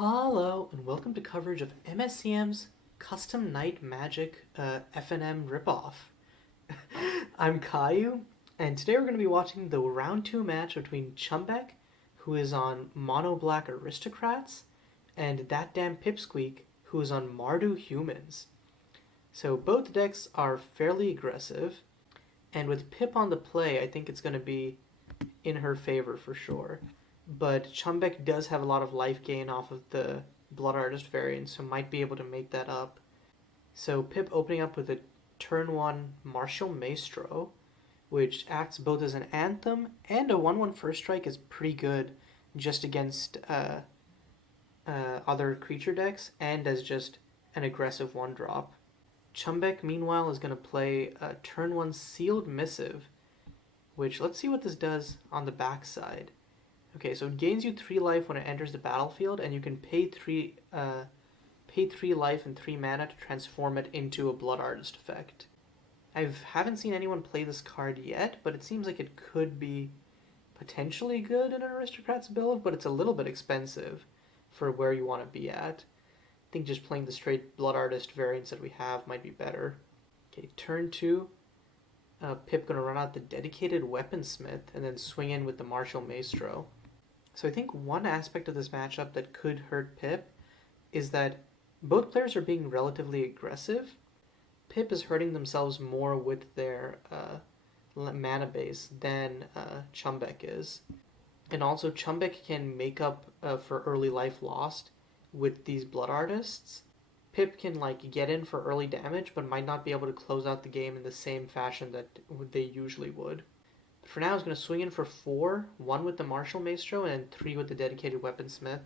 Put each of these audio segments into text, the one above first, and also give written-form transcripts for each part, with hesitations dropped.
Hello, and welcome to coverage of MSEM's Custom Night Magic FNM ripoff. I'm Caillou, and today we're going to be watching the round 2 match between Chumbeque, who is on MonoBlack Aristocrats, and that damn Pipsqueak, who is on Mardu Humans. So both decks are fairly aggressive, and with Pip on the play, I think it's going to be in her favor for sure. But Chumbeque does have a lot of life gain off of the Blood Artist variant, so might be able to make that up. So Pip opening up with a turn 1 Martial Maestro, which acts both as an Anthem and a 1/1 First Strike is pretty good just against other creature decks and as just an aggressive 1-drop. Chumbeque, meanwhile, is going to play a turn 1 Sealed Missive, which let's see what this does on the backside. Okay, so it gains you 3 life when it enters the battlefield, and you can pay 3 life and 3 mana to transform it into a Blood Artist effect. I haven't seen anyone play this card yet, but it seems like it could be potentially good in an Aristocrats build, but it's a little bit expensive for where you want to be at. I think just playing the straight Blood Artist variants that we have might be better. Okay, turn 2. Pip gonna run out the dedicated Weaponsmith and then swing in with the Martial Maestro. So I think one aspect of this matchup that could hurt Pip is that both players are being relatively aggressive. Pip is hurting themselves more with their mana base than Chumbeque is. And also Chumbeque can make up for early life lost with these Blood Artists. Pip can get in for early damage but might not be able to close out the game in the same fashion that they usually would. For now, he's going to swing in for 4, 1 with the Martial Maestro and 3 with the dedicated Weaponsmith.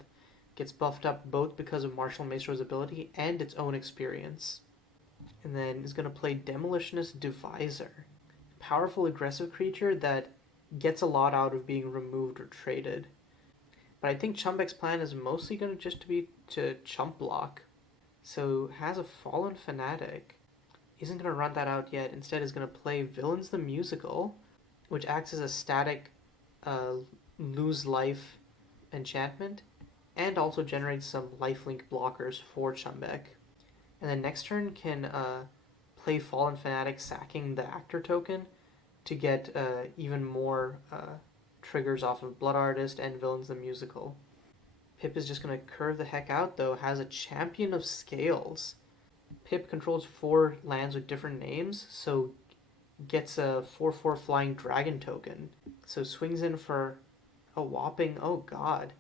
Gets buffed up both because of Martial Maestro's ability and its own experience. And then he's going to play Demolitionist Divisor. Powerful aggressive creature that gets a lot out of being removed or traded. But I think Chumbeque's plan is mostly going to just be to chump block. So has a Fallen Fanatic. Isn't going to run that out yet. Instead is going to play Villains the Musical, which acts as a static lose life enchantment, and also generates some lifelink blockers for Chumbeque. And then next turn can play Fallen Fanatic, sacking the Actor token to get even more triggers off of Blood Artist and Villains the Musical. Pip is just going to curve the heck out though, has a Champion of Scales. Pip controls 4 lands with different names, so gets a 4/4 Flying Dragon token. So swings in for a whopping, oh god.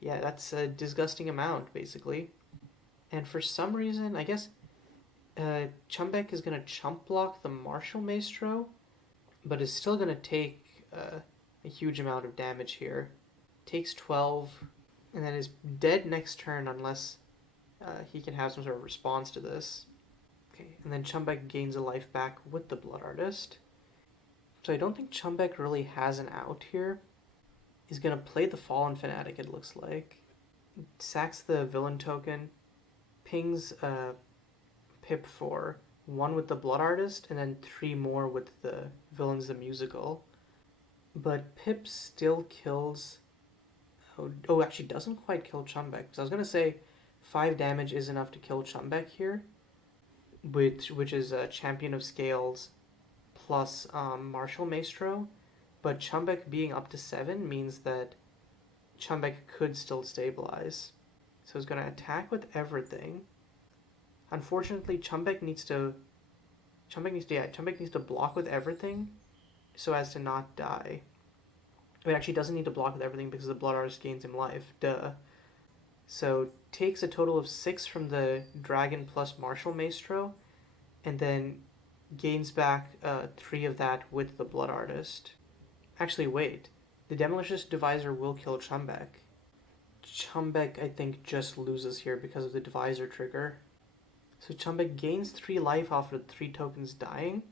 Yeah, that's a disgusting amount, basically. And for some reason, I guess Chumbeque is going to chump block the Martial Maestro, but is still going to take a huge amount of damage here. Takes 12, and then is dead next turn unless he can have some sort of response to this. Okay, and then Chumbeque gains a life back with the Blood Artist. So I don't think Chumbeque really has an out here. He's going to play the Fallen Fanatic, it looks like. Sacks the Villain token, pings Pip for 1 with the Blood Artist, and then 3 more with the Villains the Musical. But Pip still kills... Oh, actually doesn't quite kill Chumbeque. So I was going to say 5 damage is enough to kill Chumbeque here, which is a Champion of Scales plus Martial Maestro, but Chumbeque being up to 7 means that Chumbeque could still stabilize. So he's going to attack with everything. Unfortunately, Chumbeque needs to block with everything so as to not die. It actually doesn't need to block with everything because the Blood Artist gains him life. Duh. So takes a total of 6 from the Dragon plus Martial Maestro, and then gains back 3 of that with the Blood Artist. Actually, wait. The Demolitionist Divisor will kill Chumbeque. Chumbeque, I think, just loses here because of the Divisor trigger. So Chumbeque gains 3 life off of 3 tokens dying,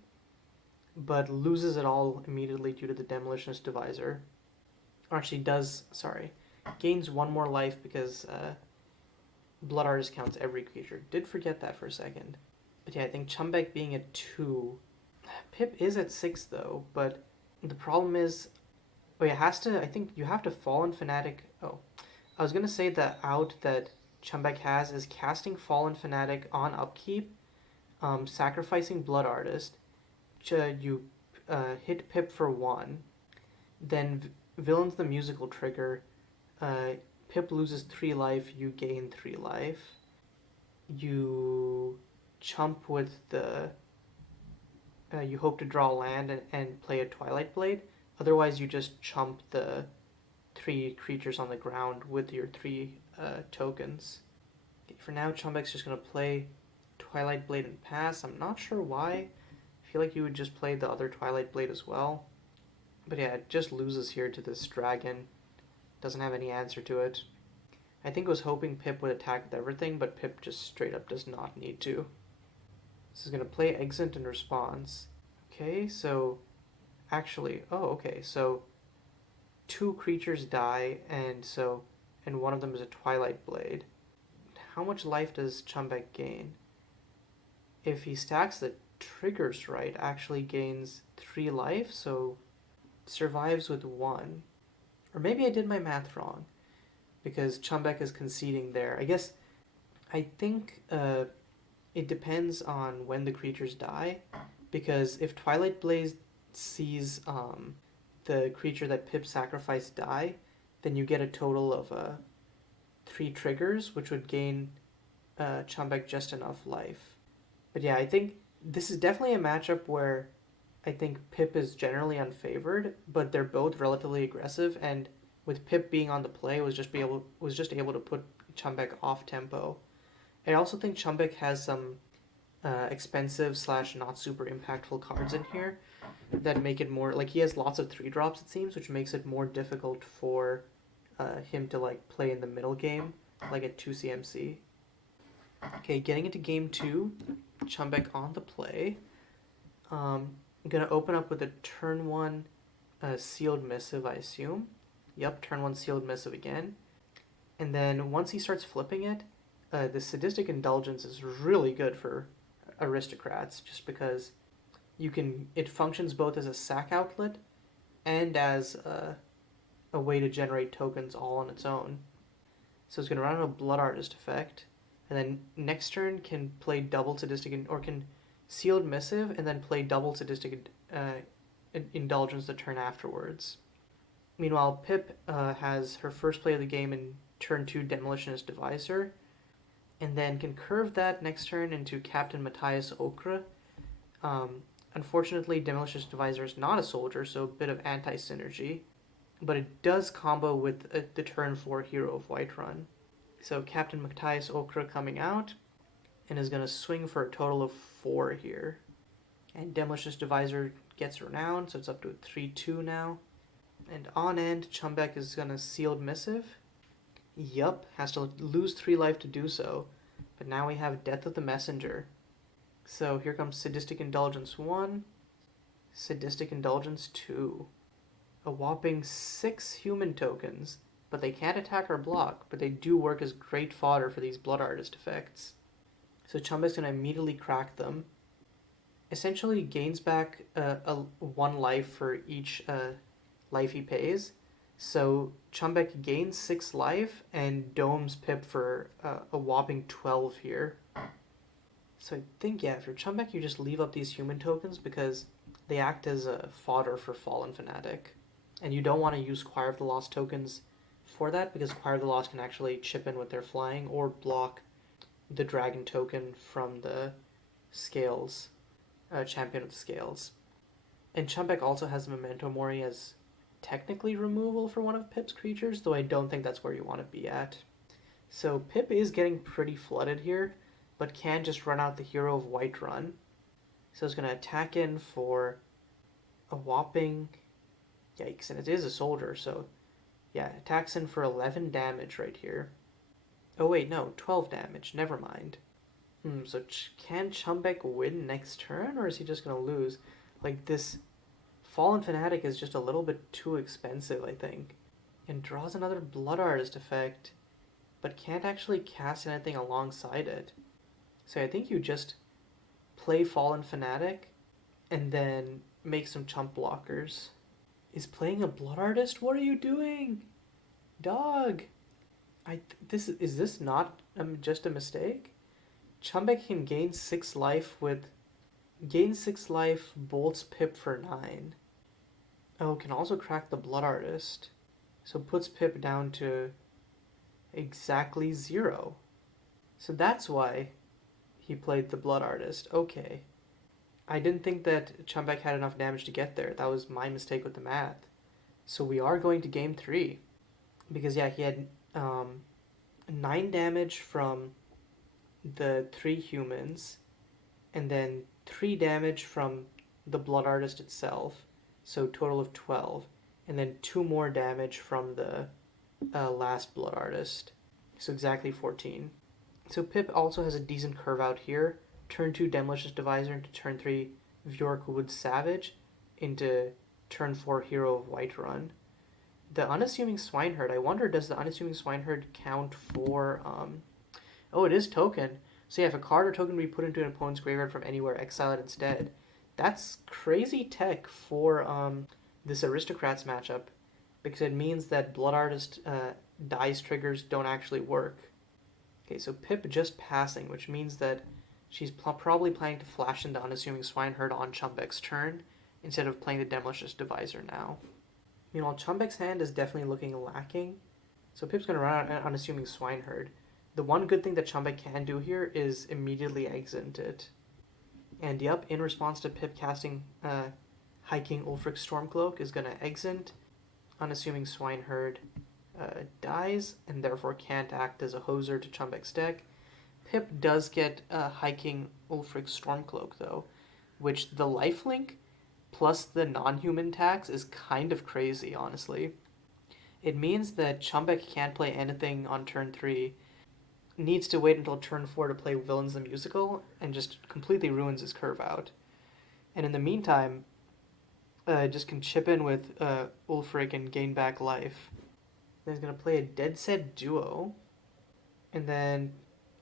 but loses it all immediately due to the Demolitionist Divisor. Or actually gains 1 more life because Blood Artist counts every creature. Did forget that for a second. But yeah, I think Chumbeque being at 2. Pip is at 6 though, but the problem is... I think you have to Fallen Fanatic... I was going to say the out that Chumbeque has is casting Fallen Fanatic on upkeep, sacrificing Blood Artist. You hit Pip for 1, then Villain's the musical trigger. Pip loses 3 life, you gain 3 life. You chump with the... you hope to draw land and play a Twilight Blade. Otherwise, you just chump the 3 creatures on the ground with your 3 tokens. Okay, for now, Chumbeque's just going to play Twilight Blade and pass. I'm not sure why. I feel like you would just play the other Twilight Blade as well. But yeah, it just loses here to this dragon. Doesn't have any answer to it. I think I was hoping Pip would attack with everything, but Pip just straight up does not need to. This is going to play Exit in response. Okay, so... Actually, okay, so 2 creatures die, and one of them is a Twilight Blade. How much life does Chumbeque gain? If he stacks the triggers right, actually gains 3 life, so survives with 1. Or maybe I did my math wrong, because Chumbeque is conceding there. I think it depends on when the creatures die, because if Twilight Blade sees the creature that Pip sacrificed die, then you get a total of 3 triggers, which would gain Chumbeque just enough life. But yeah, I think this is definitely a matchup where I think Pip is generally unfavored, but they're both relatively aggressive, and with Pip being on the play, was just able to put Chumbeque off tempo. I also think Chumbeque has some expensive / not super impactful cards in here that make it more, like, he has lots of 3-drops, it seems, which makes it more difficult for him to, like, play in the middle game, like at 2 CMC. Okay, getting into game 2, Chumbeque on the play. I'm going to open up with a turn 1 sealed missive, I assume. Yep, turn 1 sealed missive again. And then once he starts flipping it, the Sadistic Indulgence is really good for Aristocrats, just because it functions both as a sack outlet and as a way to generate tokens all on its own. So it's going to run out a Blood Artist effect, and then next turn can play double Sadistic, or can sealed missive and then play double Sadistic Indulgence the turn afterwards. Meanwhile, Pip has her first play of the game in turn 2 Demolitionist Divisor, and then can curve that next turn into Captain Matthias Okra. Unfortunately, Demolitionist Divisor is not a soldier, so a bit of anti-synergy, but it does combo with the turn 4 Hero of Whiterun. So Captain Matthias Okra coming out, and is going to swing for a total of 4 here. And Demolitionist Divisor gets renowned, so it's up to a 3-2 now. And on end, Chumbeque is going to sealed missive. Yup, has to lose 3 life to do so. But now we have Death of the Messenger. So here comes Sadistic Indulgence 1, Sadistic Indulgence 2. A whopping 6 human tokens, but they can't attack or block, but they do work as great fodder for these Blood Artist effects. So Chumbeque's going to immediately crack them. Essentially gains back 1 life for each life he pays. So Chumbeque gains 6 life and domes Pip for a whopping 12 here. So I think, yeah, if you're Chumbeque, you just leave up these human tokens because they act as a fodder for Fallen Fanatic. And you don't want to use Choir of the Lost tokens for that, because Choir of the Lost can actually chip in with their flying or block the dragon token from the Scales, Champion of the Scales. And Chumbeque also has Memento Mori as technically removal for one of Pip's creatures, though I don't think that's where you want to be at. So Pip is getting pretty flooded here, but can just run out the Hero of Whiterun. So it's going to attack in for a whopping... Yikes, and it is a soldier, so... Yeah, attacks in for 11 damage right here. Oh wait, no, 12 damage, never mind. So can Chumbeque win next turn, or is he just going to lose? Like, this Fallen Fanatic is just a little bit too expensive, I think. And draws another Blood Artist effect, but can't actually cast anything alongside it. So I think you just play Fallen Fanatic, and then make some chump blockers. Is playing a Blood Artist? What are you doing? Dog! Is this not just a mistake? Chumbeque can gain 6 life, bolts Pip for 9. Oh, can also crack the Blood Artist. So puts Pip down to exactly 0. So that's why he played the Blood Artist. Okay. I didn't think that Chumbeque had enough damage to get there. That was my mistake with the math. So we are going to game 3. Because, yeah, he had 9 damage from the 3 humans, and then 3 damage from the Blood Artist itself, so total of 12, and then 2 more damage from the last Blood Artist, so exactly 14. So Pip also has a decent curve out here. Turn 2 Demolitionist Divisor into turn 3 Bjork Wood Savage into turn 4 Hero of Whiterun. The Unassuming Swineherd, I wonder, does the Unassuming Swineherd count for... Oh, it is token. So yeah, if a card or token be put into an opponent's graveyard from anywhere, exile it instead. That's crazy tech for this Aristocrats matchup, because it means that Blood Artist dice triggers don't actually work. Okay, so Pip just passing, which means that she's probably planning to flash into Unassuming Swineherd on Chumbeque's turn, instead of playing the Demolitionist Divisor now. Meanwhile, Chumbeque's hand is definitely looking lacking, so Pip's going to run out an Unassuming Swineherd. The one good thing that Chumbeque can do here is immediately exit it. And yep, in response to Pip casting Hiking Ulfric Stormcloak is going to exit. Unassuming Swineherd dies, and therefore can't act as a hoser to Chumbeque's deck. Pip does get Hiking Ulfric Stormcloak, though, which the lifelink plus the non-human tax is kind of crazy, honestly. It means that Chumbeque can't play anything on turn 3, needs to wait until turn 4 to play Villains the Musical, and just completely ruins his curve out. And in the meantime, just can chip in with Ulfric and gain back life. Then he's going to play a Dead Set Duo, and then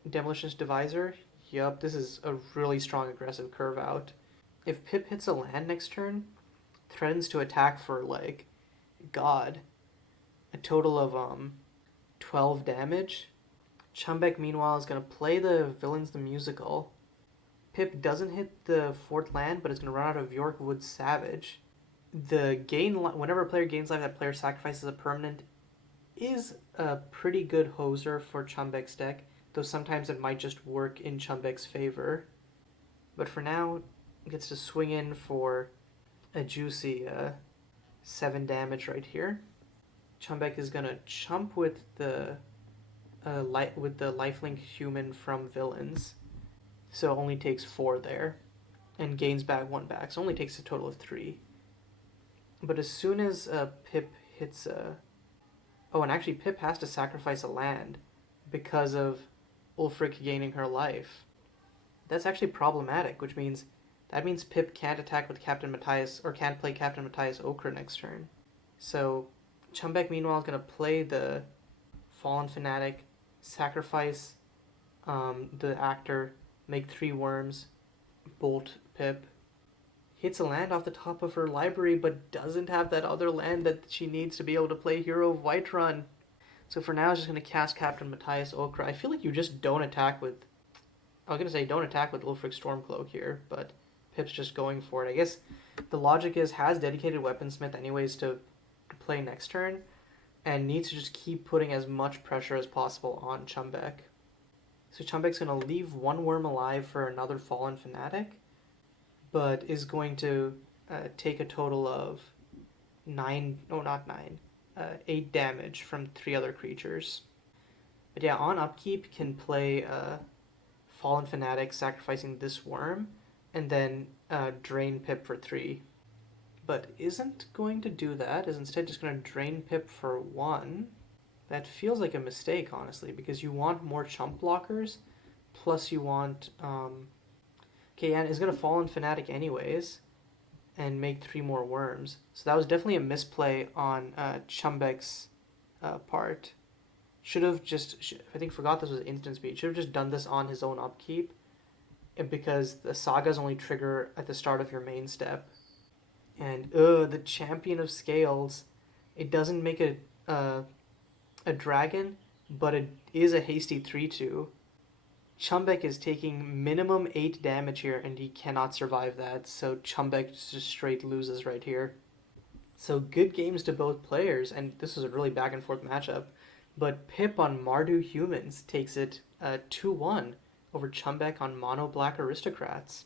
Demolitionist Divisor. Yup, this is a really strong aggressive curve out. If Pip hits a land next turn, threatens to attack for, like, God, a total of 12 damage. Chumbeque, meanwhile, is going to play the Villains the Musical. Pip doesn't hit the 4th land, but is going to run out of Bjork Wood Savage. Whenever a player gains life, that player sacrifices a permanent is a pretty good hoser for Chumbeque's deck, though sometimes it might just work in Chumbeque's favor. But for now, gets to swing in for a juicy 7 damage right here. Chumbeque is going to chump with the lifelink human from Villains, so only takes 4 there, and gains back 1 back, so only takes a total of 3. But as soon as Pip hits oh, and actually Pip has to sacrifice a land because of Ulfric gaining her life. That's actually problematic, which means Pip can't attack with Captain Matthias, or can't play Captain Matthias Okra next turn. So Chumbeque, meanwhile, is going to play the Fallen Fanatic, sacrifice the actor, make 3 worms, bolt Pip. Hits a land off the top of her library, but doesn't have that other land that she needs to be able to play Hero of Whiterun. So for now, I'm just going to cast Captain Matthias Okra. I feel like you just don't attack with... I was going to say don't attack with Ulfric Stormcloak here, but Pip's just going for it. I guess the logic is has dedicated Weaponsmith anyways to play next turn, and needs to just keep putting as much pressure as possible on Chumbeque. So Chumbeque's going to leave 1 worm alive for another Fallen Fanatic, but is going to take a total of 8 damage from 3 other creatures. But yeah, on upkeep can play Fallen Fanatic, sacrificing this worm, and then drain Pip for 3. But isn't going to do that, is instead just going to drain Pip for 1. That feels like a mistake, honestly, because you want more chump blockers, plus you want... Okay, and is going to Fallen Fanatic anyways, and make 3 more worms. So that was definitely a misplay on Chumbeque's part. Should have just... I think forgot this was instant speed. Should have just done this on his own upkeep, because the sagas only trigger at the start of your main step. And, the Champion of Scales. It doesn't make a dragon, but it is a hasty 3-2. Chumbeque is taking minimum 8 damage here, and he cannot survive that, so Chumbeque just straight loses right here. So good games to both players, and this is a really back and forth matchup. But Pip on Mardu Humans takes it 2-1 over Chumbeque on MonoBlack Aristocrats.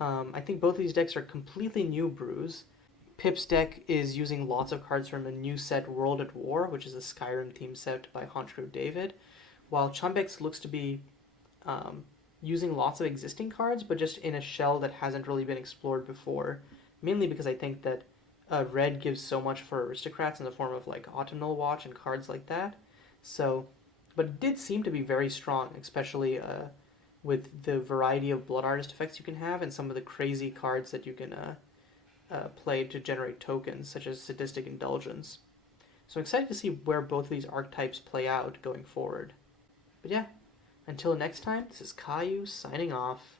I think both of these decks are completely new brews. Pip's deck is using lots of cards from a new set World at War, which is a Skyrim themed set by Honchkrow David, while Chumbeque's looks to be using lots of existing cards, but just in a shell that hasn't really been explored before, mainly because I think that red gives so much for Aristocrats in the form of like Autumnal Watch and cards like that. So, but it did seem to be very strong, especially with the variety of Blood Artist effects you can have and some of the crazy cards that you can play to generate tokens, such as Sadistic Indulgence. So I'm excited to see where both of these archetypes play out going forward. But yeah, until next time, this is Caillou signing off.